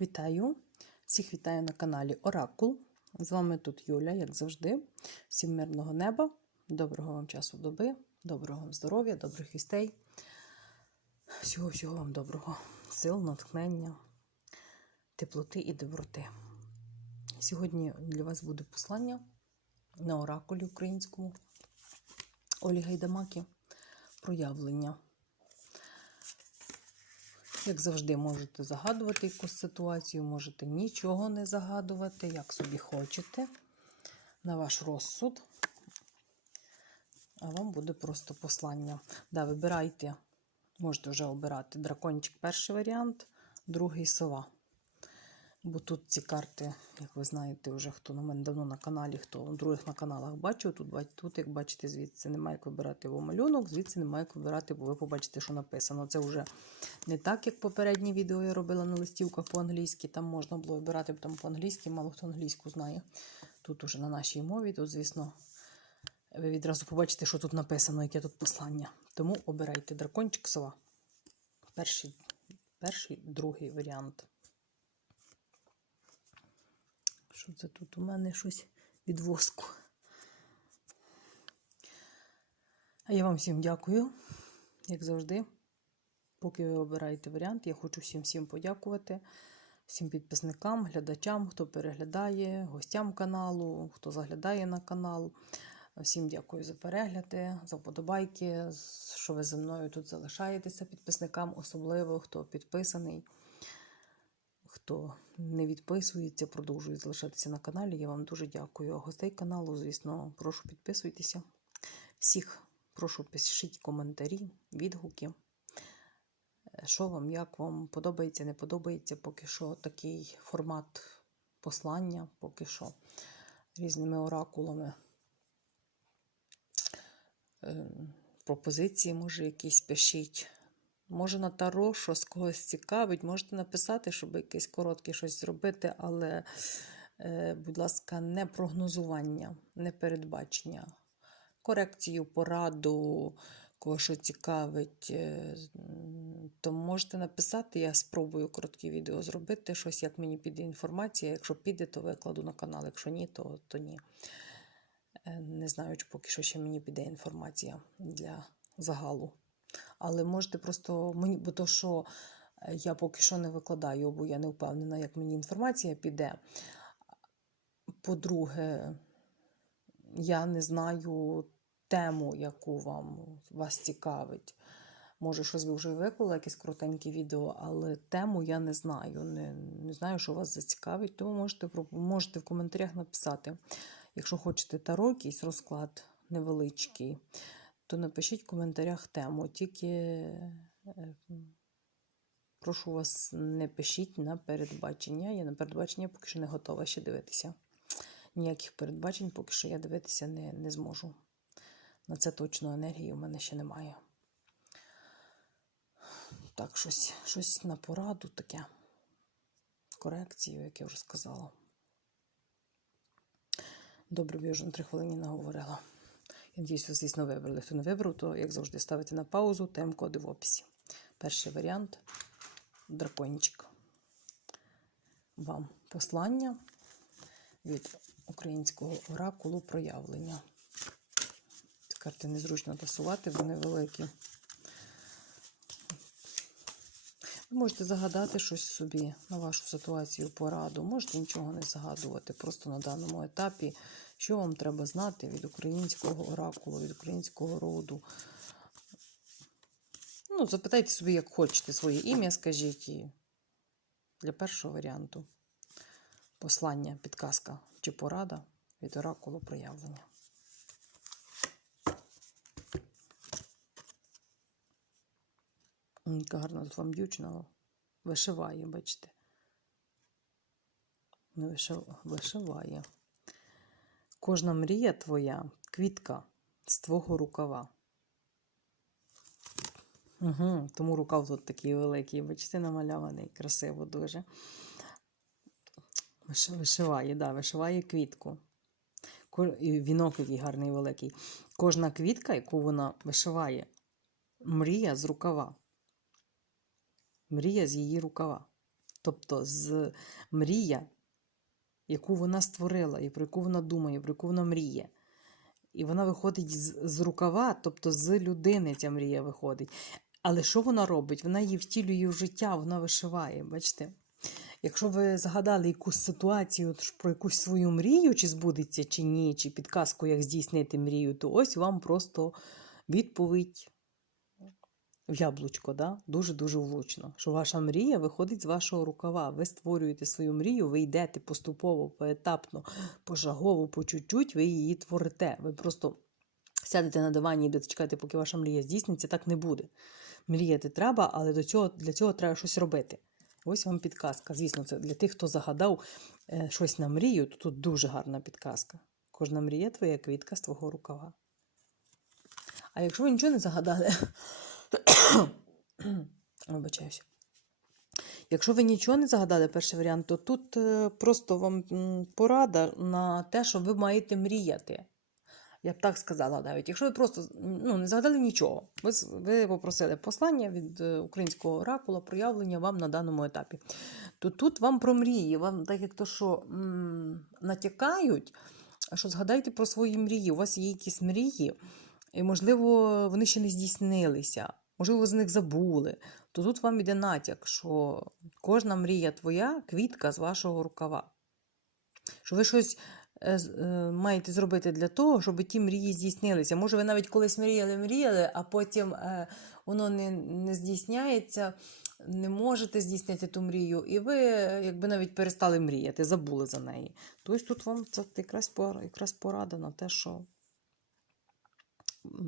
Вітаю! Всіх вітаю на каналі Оракул. З вами тут Юля, як завжди. Всім мирного неба, доброго вам часу доби, доброго вам здоров'я, добрих вістей. Всього-всього вам доброго, сил, натхнення, теплоти і доброти. Сьогодні для вас буде послання на оракулі українському Олі Гайдамакі проявлення. Як завжди, можете загадувати якусь ситуацію, можете нічого не загадувати, як собі хочете, на ваш розсуд. А вам буде просто послання. Да, вибирайте, можете вже обирати дракончик перший варіант, другий сова. Бо тут ці карти, як ви знаєте, вже хто на мене давно на каналі, хто на других на каналах бачив, тут, тут, як бачите, звідси немає як вибирати його малюнок, звідси немає як вибирати, бо ви побачите, що написано. Це вже не так, як попередні відео я робила на листівках по-англійськи. Там можна було вибирати там по-англійськи, мало хто англійську знає. Тут уже на нашій мові, тут, звісно, ви відразу побачите, що тут написано, яке тут послання. Тому обирайте дракончик сова. Перший, перший другий варіант. Що це тут у мене щось від воску? А я вам всім дякую, як завжди. Поки ви обираєте варіант, я хочу всім всім подякувати, всім підписникам, глядачам, хто переглядає, гостям каналу, хто заглядає на канал. Всім дякую за перегляди, за вподобайки, що ви зі мною тут залишаєтеся підписникам, особливо хто підписаний. Хто не відписується, продовжує залишатися на каналі. Я вам дуже дякую. Гостей каналу, звісно, прошу підписуйтеся. Всіх прошу пишіть коментарі, відгуки. Що вам, як вам подобається, не подобається, поки що такий формат послання, поки що різними оракулами. Пропозиції, може, якісь пишіть. Може, на таро, що з когось цікавить, можете написати, щоб якесь коротке щось зробити, але, е, будь ласка, не прогнозування, не передбачення, корекцію, пораду, кого що цікавить, е, то можете написати, я спробую коротке відео зробити, щось, як мені піде інформація. Якщо піде, то викладу на канал, якщо ні, то, то ні. Е, Не знаю, чи поки що ще мені піде інформація для загалу. Але можете просто мені, бо то, що е, я поки що не викладаю, бо я не впевнена, як мені інформація піде. По-друге, я не знаю тему, яку вам вас цікавить. Може, щось ви вже виклали, якесь коротеньке відео, але тему я не знаю. Не, не знаю, що вас зацікавить, тому можете, можете в коментарях написати. Якщо хочете таро, якийсь розклад невеличкий то напишіть в коментарях тему. Тільки е, прошу вас, не пишіть на передбачення. Я на передбачення поки що не готова ще дивитися. Ніяких передбачень поки що я дивитися не, не зможу. На це точно енергії у мене ще немає. Так, щось, щось на пораду таке. Корекцію, як я вже сказала. Добре, я вже на три хвилини наговорила. Я надіюсь, ви, звісно, вибрали. Хто не вибрав, то, як завжди, ставите на паузу, тайм-коди в описі. Перший варіант дракончик. Вам послання від українського оракулу проявлення. Ці карти незручно тасувати, вони великі. Ви можете загадати щось собі на вашу ситуацію пораду. Можете нічого не загадувати, просто на даному етапі. Що вам треба знати від українського оракулу, від українського роду? Ну, запитайте собі, як хочете, своє ім'я, скажіть і для першого варіанту послання, підказка чи порада від оракулу проявлення. Яка гарна тут вам дівчина вишиває, бачите? Вишиває. Кожна мрія твоя квітка з твого рукава. Угу, Тому рукав тут такий великий, бачите, намальований, красиво дуже. Вишиває, да, вишиває квітку. Вінок який гарний великий. Кожна квітка, яку вона вишиває, мрія з рукава. Мрія з її рукава. Тобто з мрія, яку вона створила, і про яку вона думає, про яку вона мріє. І вона виходить з, з рукава, тобто з людини ця мрія виходить. Але що вона робить? Вона її втілює в життя, вона вишиває. Бачите? Якщо ви згадали якусь ситуацію про якусь свою мрію, чи збудеться, чи ні, чи підказку, як здійснити мрію, то ось вам просто відповідь в яблучко, да? дуже-дуже влучно. Що ваша мрія виходить з вашого рукава. Ви створюєте свою мрію, ви йдете поступово, поетапно, пожагово, по чуть-чуть, ви її творите. Ви просто сядете на дивані і будете чекати, поки ваша мрія здійсниться, так не буде. Мріяти треба, але до цього, для цього треба щось робити. Ось вам підказка. Звісно, це для тих, хто загадав е, щось на мрію, то тут дуже гарна підказка. Кожна мрія твоя квітка з твого рукава. А якщо ви нічого не загадали, вибачаюся. Якщо ви нічого не загадали, перший варіант, то тут е, просто вам порада на те, що ви маєте мріяти. Я б так сказала навіть. Якщо ви просто ну, не загадали нічого, ви, ви попросили послання від е, українського оракула, проявлення вам на даному етапі, то тут вам про мрії, вам так як то, що м, натякають, що згадайте про свої мрії. У вас є якісь мрії, і, можливо, вони ще не здійснилися, можливо, ви з них забули. То тут вам іде натяк, що кожна мрія твоя квітка з вашого рукава. Що ви щось е, е, маєте зробити для того, щоб ті мрії здійснилися. Може, ви навіть колись мріяли, мріяли, а потім е, воно не, не здійсняється, не можете здійснити ту мрію, і ви якби навіть перестали мріяти, забули за неї. Тобто тут вам це якраз, порада на те, що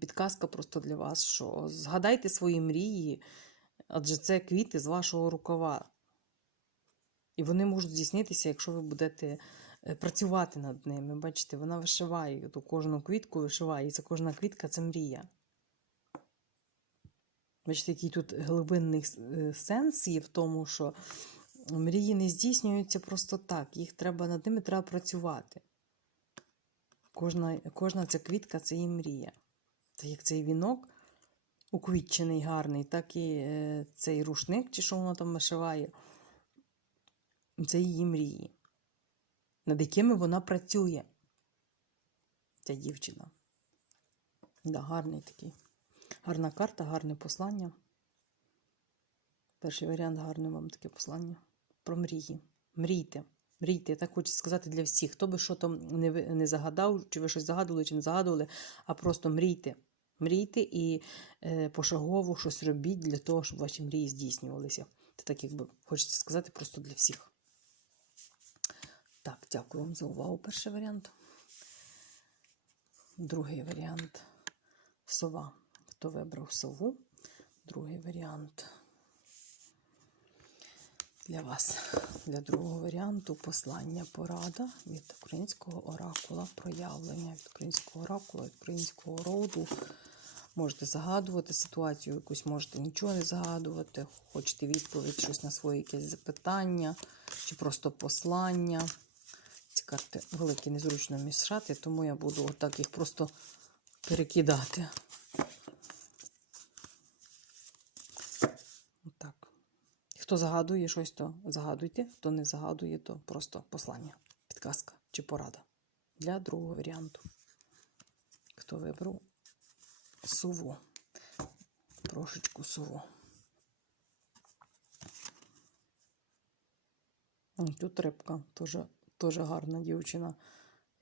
підказка просто для вас, що згадайте свої мрії, адже це квіти з вашого рукава. І вони можуть здійснитися, якщо ви будете е, працювати над ними. Бачите, вона вишиває ту кожну квітку вишиває, і ця кожна квітка це мрія. Бачите, який тут глибинний е, сенс є в тому, що мрії не здійснюються просто так. Їх треба над ними треба працювати. Кожна, кожна ця квітка це і мрія. Це як цей вінок уквітчений, гарний, так і е, цей рушник, чи що воно там вишиває. Це її мрії, над якими вона працює. Ця дівчина. Да, гарний такий. Гарна карта, гарне послання. Перший варіант гарне вам таке послання. Про мрії. Мрійте. Мрійте, я так хочу сказати для всіх. Хто би що там не, не загадав, чи ви щось загадували, чи не загадували, а просто мрійте. Мрійте і е, пошагово щось робіть для того, щоб ваші мрії здійснювалися. Це так, якби хочеться сказати, просто для всіх. Так, дякую вам за увагу. Перший варіант. Другий варіант сова. Хто вибрав сову? Другий варіант. Для вас, для другого варіанту послання порада від українського оракула, проявлення від українського оракула, від українського роду. Можете загадувати ситуацію, якусь можете нічого не загадувати, хочете відповідь, щось на своє якесь запитання, чи просто послання. Ці карти великі незручно мішати, тому я буду отак їх просто перекидати. Отак. Хто загадує щось, то загадуйте. Хто не загадує, то просто послання, підказка чи порада для другого варіанту. Хто вибрав суву, трошечку суву. Тут рибка теж, гарна дівчина,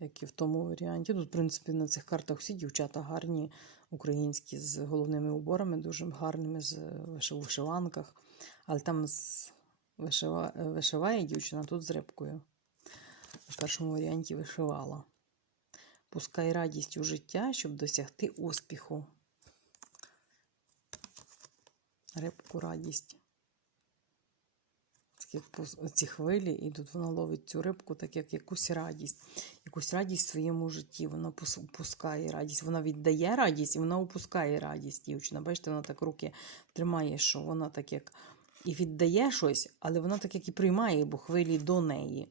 як і в тому варіанті. Тут, в принципі, на цих картах всі дівчата гарні, українські, з головними уборами, дуже гарними, з вишиванках. Але там з вишива, вишиває дівчина, тут з рибкою. В першому варіанті вишивала. Пускай радість у життя, щоб досягти успіху. Рибку радість. Ці хвилі, і тут вона ловить цю рибку, так як якусь радість, якусь радість в своєму житті. Вона пус- пускає радість, вона віддає радість і вона опускає радість. Дівчина. Бачите, вона так руки тримає, що вона так як і віддає щось, але вона так як і приймає, бо хвилі до неї.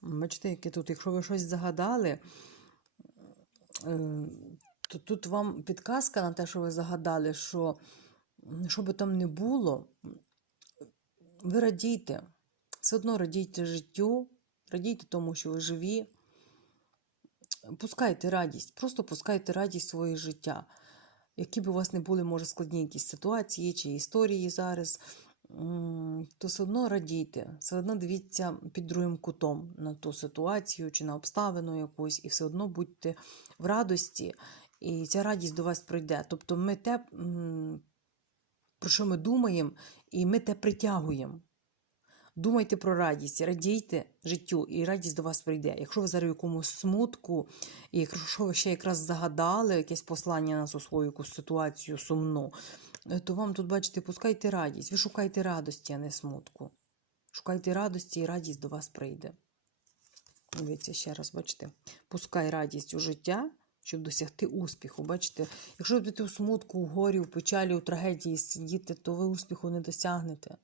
Бачите, яке тут, якщо ви щось загадали, то тут вам підказка на те, що ви загадали, що що би там не було, ви радійте. Все одно радійте життю, радійте тому, що ви живі. Пускайте радість, просто пускайте радість своє життя. Які б у вас не були, може, складні якісь ситуації чи історії зараз, то все одно радійте, все одно дивіться під другим кутом на ту ситуацію чи на обставину якусь, і все одно будьте в радості, і ця радість до вас прийде. Тобто ми те, про що ми думаємо, і ми те притягуємо. Думайте про радість, радійте життю, і радість до вас прийде. Якщо ви зараз якомусь смутку, і якщо ви ще якраз загадали якесь послання на свою якусь ситуацію сумну, то вам тут, бачите, пускайте радість. Ви шукайте радості, а не смутку. Шукайте радості, і радість до вас прийде. Дивіться ще раз, бачите, пускай радість у життя, щоб досягти успіху. Бачите, якщо ви будете у смутку, у горі, в печалі, у трагедії сидіти, то ви успіху не досягнете.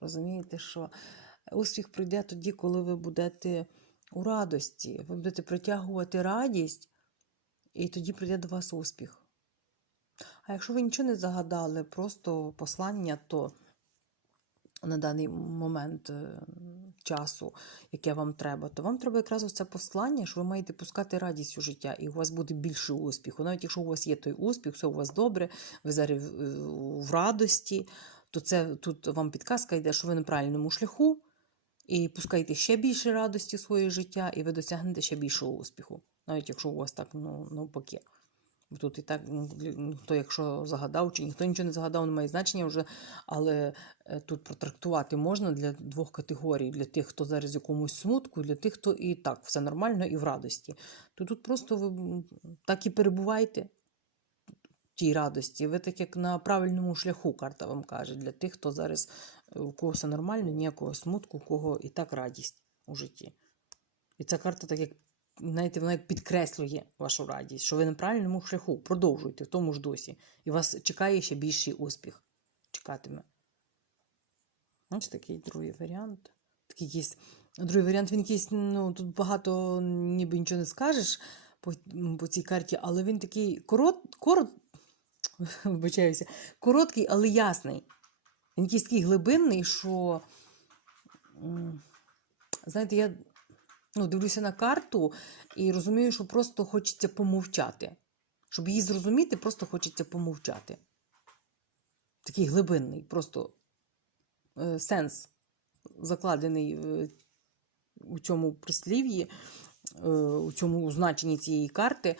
Розумієте, що успіх прийде тоді, коли ви будете у радості, ви будете притягувати радість, і тоді прийде до вас успіх. А якщо ви нічого не загадали, просто послання, то на даний момент е, часу, яке вам треба, то вам треба якраз ось це послання, що ви маєте пускати радість у життя, і у вас буде більше успіху. Навіть якщо у вас є той успіх, все у вас добре, ви зараз в- в радості, то це тут вам підказка йде, що ви на правильному шляху, і пускайте ще більше радості в своє життя, і ви досягнете ще більшого успіху, навіть якщо у вас так ну, навпаки. Тут і так, ну, ну, хто якщо загадав, чи ніхто нічого не загадав, не має значення вже. Але е, тут протрактувати можна для двох категорій: для тих, хто зараз якомусь смутку, для тих, хто і так все нормально і в радості. То тут просто ви так і перебувайте в тій радості. Ви так як на правильному шляху, карта вам каже, для тих, хто зараз е, у кого все нормально, ніякого смутку, у кого і так радість у житті. І ця карта так як знаєте, вона як підкреслює вашу радість, що ви на правильному шляху, продовжуйте в тому ж досі. І вас чекає ще більший успіх. Чекатиме. Ось такий другий варіант. Такий якийсь, другий варіант, він якийсь, ну, тут багато ніби нічого не скажеш по, по цій карті, але він такий корот, корот, вибачаюся, короткий, але ясний. Він якийсь такий глибинний, що, знаєте, я ну, дивлюся на карту і розумію, що просто хочеться помовчати. Щоб її зрозуміти, просто хочеться помовчати. Такий глибинний, просто е, сенс закладений е, у цьому прислів'ї, е, у цьому значенні цієї карти,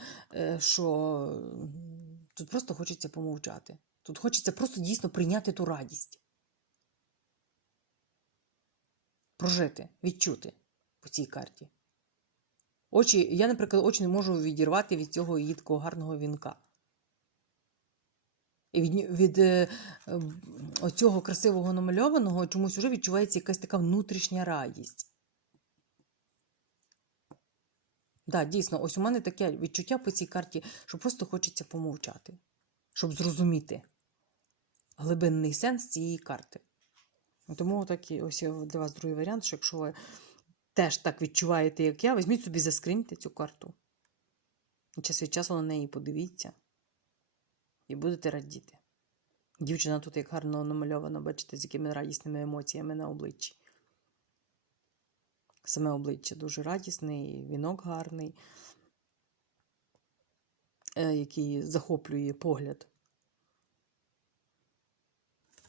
що тут просто хочеться помовчати. Тут хочеться просто дійсно прийняти ту радість. Прожити, відчути по цій карті. Очі, я, наприклад, очі не можу відірвати від цього її такого гарного вінка. І від, від е, оцього красивого намальованого чомусь вже відчувається якась така внутрішня радість. Так, да, дійсно, ось у мене таке відчуття по цій карті, що просто хочеться помовчати, щоб зрозуміти глибинний сенс цієї карти. Тому такий ось для вас другий варіант, що якщо ви теж так відчуваєте, як я, візьміть собі заскриньте цю карту. І час від часу на неї подивіться. І будете радіти. Дівчина тут як гарно намальована, бачите, з якими радісними емоціями на обличчі. Саме обличчя дуже радісний, вінок гарний, е, який захоплює погляд.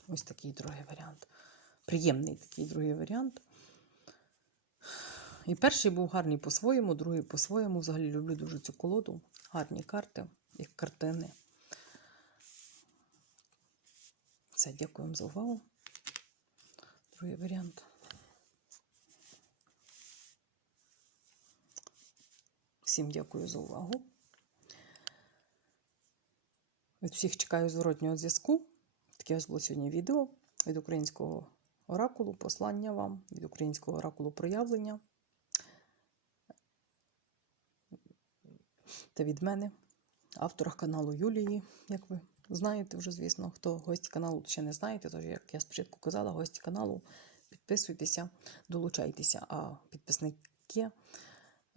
Ось такий другий варіант. Приємний такий другий варіант. І перший був гарний по-своєму, другий по-своєму. Взагалі люблю дуже цю колоду. Гарні карти, як картини. Все, дякую вам за увагу. Другий варіант. Всім дякую за увагу. Від всіх чекаю зворотнього зв'язку. Таке ось було сьогодні відео від українського оракулу, послання вам, від українського оракулу проявлення. Та від мене, автора каналу Юлії, як ви знаєте вже, звісно, хто гості каналу ще не знаєте, тож, як я спочатку казала, гості каналу, підписуйтеся, долучайтеся. А підписники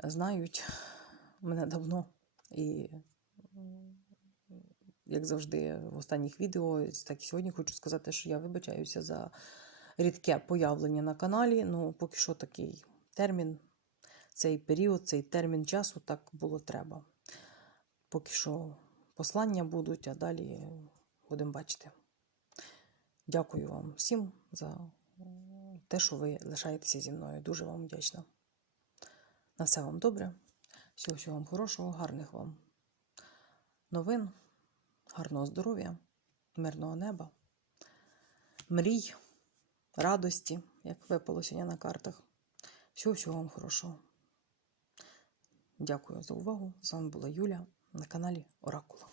знають мене давно і, як завжди, в останніх відео, так і сьогодні хочу сказати, що я вибачаюся за рідке появлення на каналі. Ну, поки що такий термін, цей період, цей термін часу так було треба. Поки що послання будуть, а далі будемо бачити. Дякую вам всім за те, що ви лишаєтеся зі мною. Дуже вам вдячна. На все вам добре. Всього, всього вам хорошого, гарних вам новин, гарного здоров'я, мирного неба, мрій, радості, як випало сьогодні на картах. Всього, всього вам хорошого. Дякую за увагу. З вами була Юля на каналі Оракула.